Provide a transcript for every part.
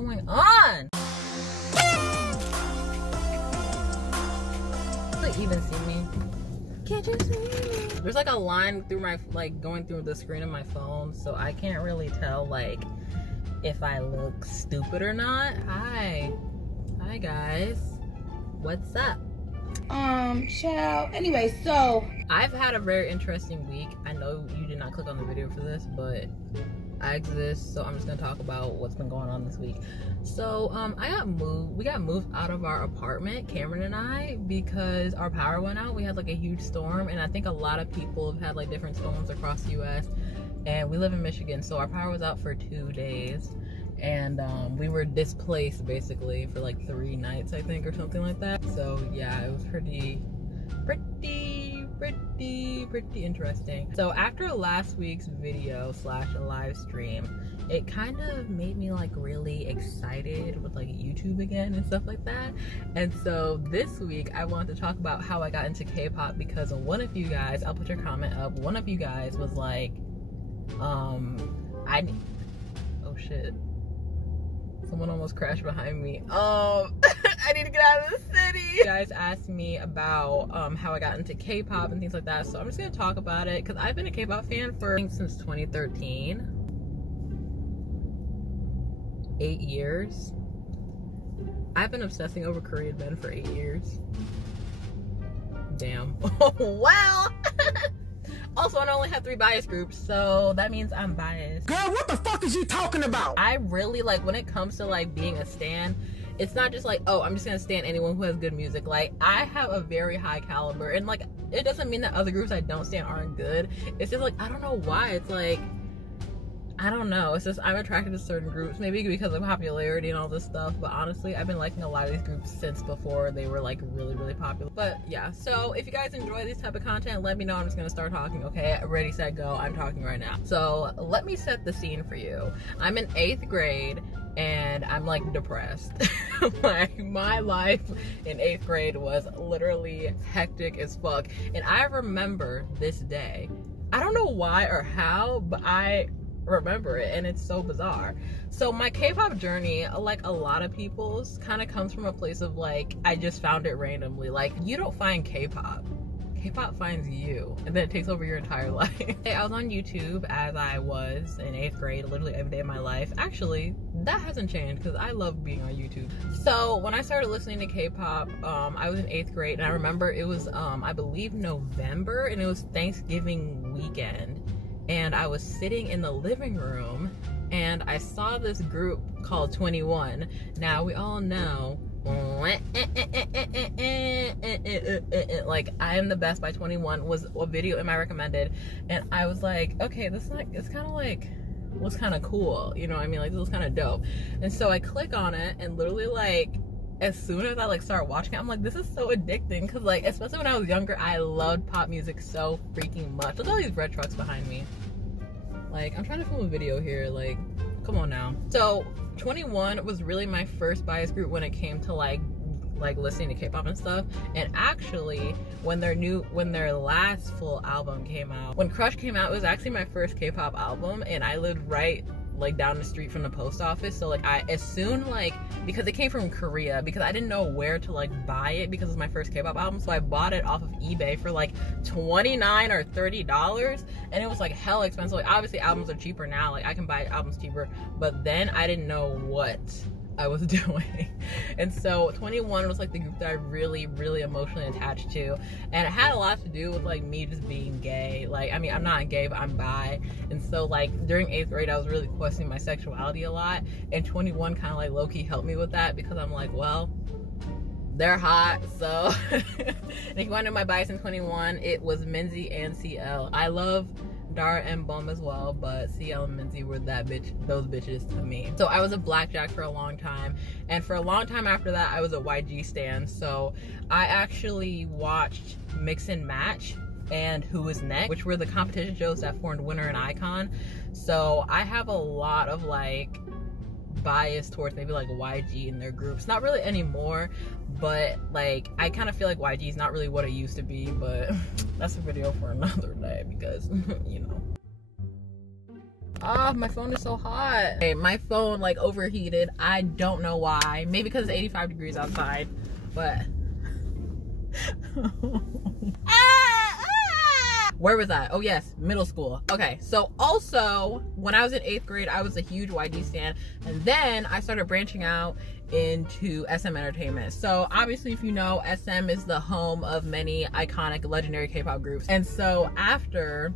going on? Like, even see me? Can't you see me? There's like a line through my, like, going through the screen of my phone, so I can't really tell, like, if I look stupid or not. Hi guys, what's up? Child. Anyway, so I've had a very interesting week. I know you did not click on the video for this, but I exist, so I'm just gonna talk about what's been going on this week. So we got moved out of our apartment, Cameron and I, because our power went out. We had like a huge storm, and I think a lot of people have had like different storms across the US, and we live in Michigan, so our power was out for 2 days, and we were displaced basically for like 3 nights, I think, or something like that. So yeah, it was pretty interesting. So after last week's video / live stream, it kind of made me like really excited with like YouTube again and stuff like that. And so this week I wanted to talk about how I got into K-pop, because one of you guys, I'll put your comment up, one of you guys was like, oh shit, someone almost crashed behind me. I need to get out of the city. You guys asked me about how I got into K-pop and things like that, so I'm just gonna talk about it, because I've been a K-pop fan for, I think, since 2013. 8 years. I've been obsessing over Korean men for 8 years. Damn. Well. Also, I only have 3 bias groups, so that means I'm biased. Girl, what the fuck is you talking about? I really, like, when it comes to like being a stan, it's not just like, oh, I'm just gonna stan anyone who has good music. Like, I have a very high caliber, and like, it doesn't mean that other groups I don't stan aren't good. It's just like, I don't know why. It's like, I don't know. It's just, I'm attracted to certain groups, maybe because of popularity and all this stuff, but honestly, I've been liking a lot of these groups since before they were like really popular. But yeah, so if you guys enjoy this type of content, let me know. I'm just gonna start talking, okay? Ready, set, go. I'm talking right now. So let me set the scene for you. I'm in 8th grade and I'm like depressed. Like, my life in 8th grade was literally hectic as fuck. And I remember this day. I don't know why or how, but I remember it, and it's so bizarre. So my K-pop journey, like a lot of people's, kind of comes from a place of like, I just found it randomly. Like, you don't find K-pop finds you, and then it takes over your entire life. I was on YouTube as I was in 8th grade, literally every day of my life. Actually, that hasn't changed, because I love being on YouTube. So when I started listening to K-pop, I was in 8th grade, and I remember it was I believe November, and it was Thanksgiving weekend. And I was sitting in the living room, and I saw this group called 21. Now, we all know, like, I Am the Best by 21 was a video in my recommended, and I was like, okay, this is like, it's kind of like, looks kind of cool, you know what I mean? Like, this looks kind of dope. And so I click on it, and literally, like, as soon as I like start watching it, I'm like, this is so addicting, because like, especially when I was younger, I loved pop music so freaking much. Look at all these red trucks behind me. Like, I'm trying to film a video here, like, come on now. So 21 was really my first bias group when it came to like listening to K-pop and stuff. And actually, when their last full album came out, when Crush came out, it was actually my first K-pop album, and I lived right like down the street from the post office. So like, I as soon, like, because it came from Korea, because I didn't know where to like buy it, because it was my first K-pop album, so I bought it off of eBay for like $29 or $30, and it was like hella expensive. Like, obviously albums are cheaper now, like I can buy albums cheaper, but then I didn't know what I was doing. And so 21 was like the group that I really emotionally attached to, and it had a lot to do with like me just being gay. Like, I mean, I'm not gay, but I'm bi, and so like during 8th grade I was really questioning my sexuality a lot, and 21 kind of like low-key helped me with that, because I'm like, well, they're hot. So and if you want to know my bias in 21, it was Minzy and CL. I love Dara and Bum as well, but CL and Minzy were those bitches to me. So I was a Blackjack for a long time, and for a long time after that I was a YG stan. So I actually watched Mix and Match and Who Is Next, which were the competition shows that formed Winner and Icon. So I have a lot of like bias towards maybe like YG and their groups. Not really anymore, but like I kind of feel like YG is not really what it used to be, but that's a video for another day, because you know. Ah, my phone is so hot. Okay, my phone like overheated. I don't know why. Maybe because it's 85 degrees outside, but where was I? Oh yes, middle school. Okay, so also when I was in 8th grade, I was a huge YG stan, and then I started branching out into SM Entertainment. So obviously, if you know, SM is the home of many iconic, legendary K-pop groups. And so after,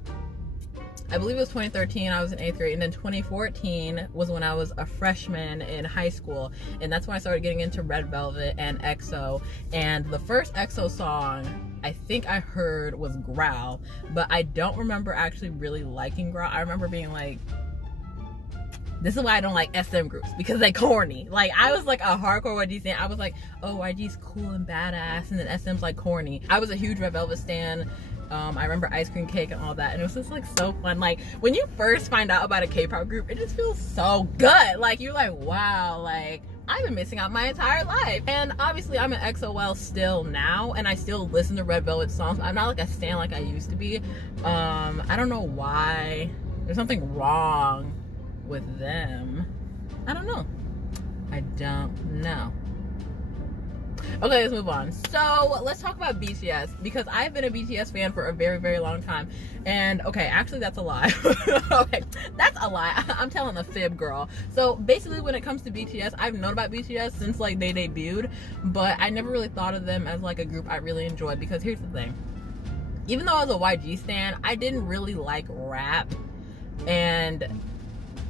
I believe it was 2013, I was in 8th grade, and then 2014 was when I was a freshman in high school, and that's when I started getting into Red Velvet and EXO. And the first EXO song I think I heard was Growl, but I don't remember actually really liking Growl. I remember being like, this is why I don't like SM groups, because they corny. Like, I was like a hardcore YG stan. I was like, oh, YG's cool and badass, and then SM's like corny. I was a huge Red Velvet stan. I remember Ice Cream Cake and all that, and it was just like so fun. Like, when you first find out about a K-pop group, it just feels so good. Like, you're like, wow, like, I've been missing out my entire life. And obviously I'm an XOL still now, and I still listen to Red Velvet songs. I'm not like a stan like I used to be. I don't know why. There's something wrong with them. I don't know. Okay, let's move on. So let's talk about BTS, because I've been a BTS fan for a very, very long time. And okay, actually that's a lie. Okay, that's a lie. I'm telling a fib, girl. So basically, when it comes to BTS, I've known about BTS since like they debuted, but I never really thought of them as like a group I really enjoyed, because here's the thing. Even though I was a YG stan, I didn't really like rap. And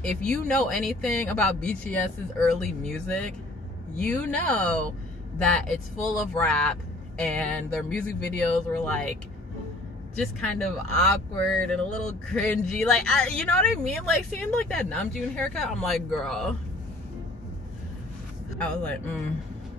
if you know anything about BTS's early music, you know that it's full of rap, and their music videos were like just kind of awkward and a little cringy. Like, you know what I mean? Like, seeing like that Namjoon haircut, I'm like, girl. I was like,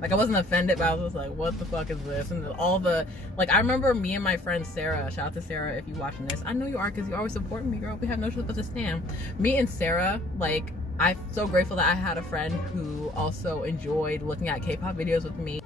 Like, I wasn't offended, but I was just like, what the fuck is this? And all the, like, I remember me and my friend Sarah, shout out to Sarah if you're watching this. I know you are, because you always supporting me, girl. We have no choice but to stand. Me and Sarah, like, I'm so grateful that I had a friend who also enjoyed looking at K-pop videos with me.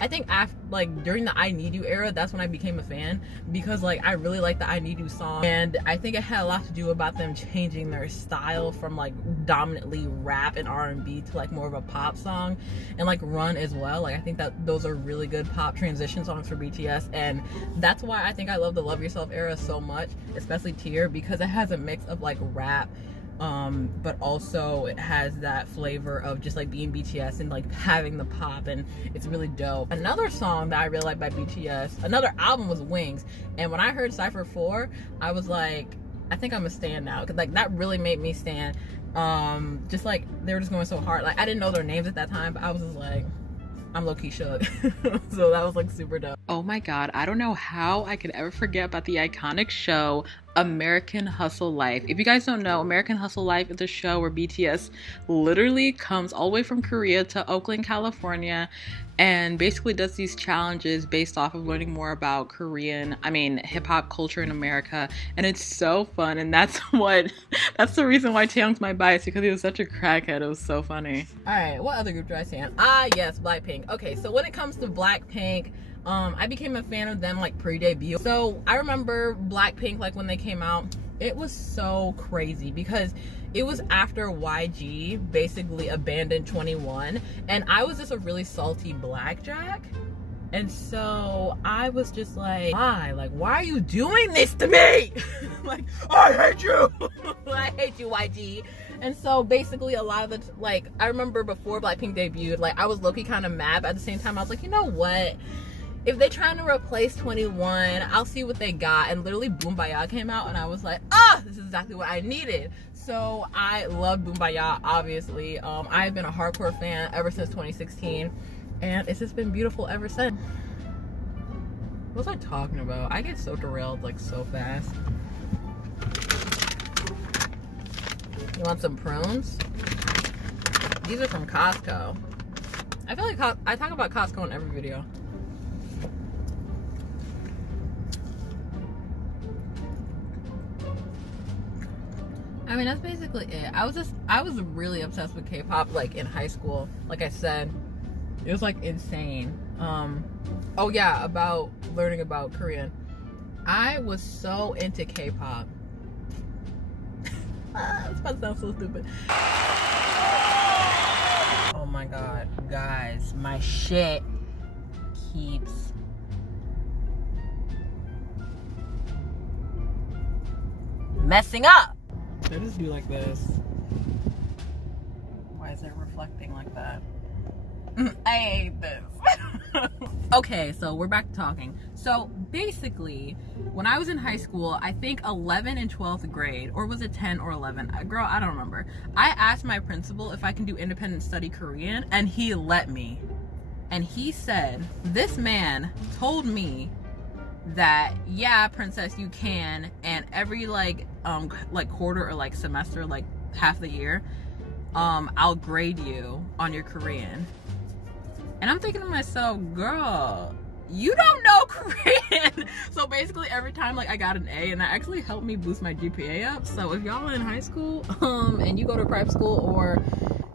I think after, like, during the I Need You era, that's when I became a fan, because like I really like the I Need You song, and I think it had a lot to do about them changing their style from like dominantly rap and R&B to like more of a pop song, and like Run as well. Like, I think that those are really good pop transition songs for BTS, and that's why I think I love the Love Yourself era so much, especially Tear, because it has a mix of like rap, but also it has that flavor of just like being BTS and like having the pop, and it's really dope. Another song that I really like by BTS, another album, was Wings, and when I heard Cypher 4, I was like, I think I'm a stan now, because like that really made me stan. Just like they were just going so hard. Like, I didn't know their names at that time, but I was just like, I'm low-key shook. So that was like super dope. Oh my god, I don't know how I could ever forget about the iconic show American Hustle Life. If you guys don't know, American Hustle Life is a show where BTS literally comes all the way from Korea to Oakland, California, and basically does these challenges based off of learning more about hip-hop culture in America. And it's so fun, and that's the reason why Taeyong's my bias, because he was such a crackhead. It was so funny. All right, what other group do I stand? Yes, Blackpink. Okay, so when it comes to Blackpink, I became a fan of them like pre-debut. So I remember Blackpink, like when they came out, it was so crazy because it was after YG basically abandoned 21, and I was just a really salty Blackjack. And so I was just like, why are you doing this to me? Like, I hate you. I hate you, YG. And so basically a lot of the, like, I remember before Blackpink debuted, like, I was low-key kind of mad, but at the same time I was like, you know what? If they're trying to replace 21, I'll see what they got. And literally Boombayah came out, and I was like, this is exactly what I needed. So I love Boombayah, obviously. I've been a hardcore fan ever since 2016, and it's just been beautiful ever since. What was I talking about? I get so derailed like so fast. You want some prunes? These are from Costco. I feel like I talk about Costco in every video. I mean, that's basically it. I was really obsessed with K-pop like in high school. Like I said, it was like insane. Oh yeah, about learning about Korean. I was so into K-pop. It's about to sound so stupid. Oh my god, guys, my shit keeps messing up. I just do like this. Why is it reflecting like that? I hate this. Okay, so we're back to talking. So basically, when I was in high school, I think 11 and 12th grade, or was it 10 or 11? Girl, I don't remember. I asked my principal if I can do independent study Korean, and he let me. And he said, this man told me that, yeah, princess, you can, and every like quarter or like semester, like half the year, I'll grade you on your Korean. And I'm thinking to myself, girl, you don't know Korean. So basically every time like I got an A, and that actually helped me boost my GPA up. So if y'all are in high school and you go to private school, or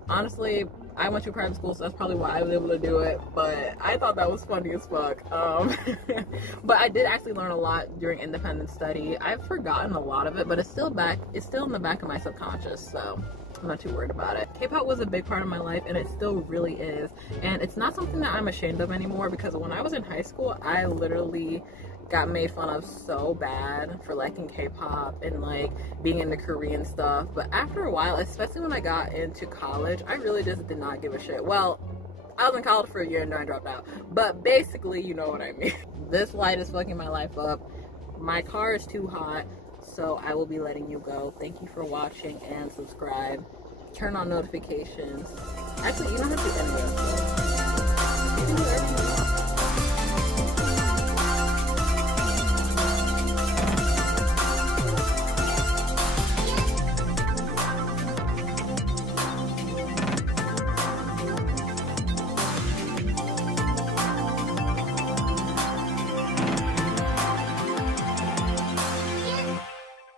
honestly I went to private school, so that's probably why I was able to do it, but I thought that was funny as fuck. But I did actually learn a lot during independent study. I've forgotten a lot of it, but it's still in the back of my subconscious, so I'm not too worried about it. K-pop was a big part of my life, and it still really is, and it's not something that I'm ashamed of anymore, because when I was in high school, I literally got made fun of so bad for liking K-pop and like being into Korean stuff. But after a while, especially when I got into college, I really just did not give a shit. Well, I was in college for a year and then I dropped out, but basically you know what I mean. This light is fucking my life up. My car is too hot, so I will be letting you go. Thank you for watching, and subscribe, turn on notifications. Actually, you don't have to do any of that. You can do everything.